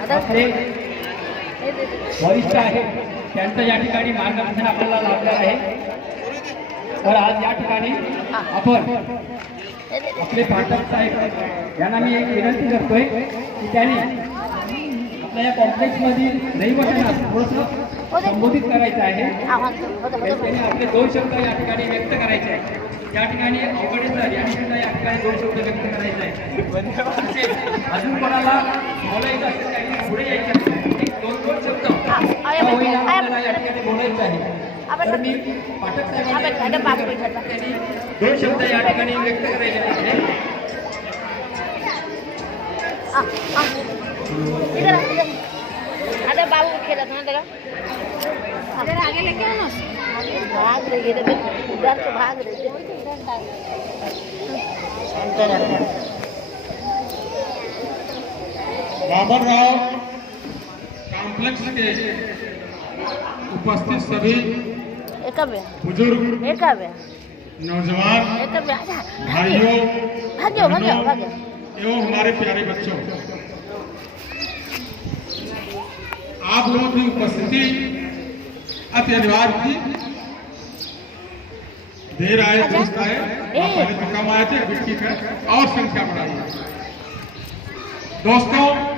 आपले वरिष्ठ आहे त्यांचं या ठिकाणी मार्गदर्शन आपल्याला लाभणार आहे। तर आज या ठिकाणी आपण आपले पाठक साहेब यांना मी एक विनंती करतोय की त्यांनी आपल्या या कॉम्प्लेक्समधील रहिवाशांना थोडंसं संबोधित करायचं आहे। त्यांनी आपले 2 शब्द या ठिकाणी व्यक्त करायचे आहे। या ठिकाणी अवघडे सर यांनी सुद्धा या ठिकाणी 2 शब्द व्यक्त करायचे आहे। अजून कोणाला बोलायचं असेल त्यांनी पुढे यायचं असेल 2 शब्द आपल्याला या ठिकाणी बोलायचं आहे। तर मी पाठक साहेबांना 2 शब्द या ठिकाणी व्यक्त करायचे आहेत। अरे बाबू खेलत ना जरा अरे आगे लेके आना भाग रही है तो उधर से भाग रही है बाबरराव कॉम्प्लेक्स के उपस्थित सभी बुजुर्ग नौजवान भाइयों एवं हमारे प्यारे बच्चों, आप लोगों की उपस्थिति अति अनिवार्य थी। देर आए दुरुस्त आए, पहले तो कम आए थे, अभी ठीक है और संख्या बढ़ाई। दोस्तों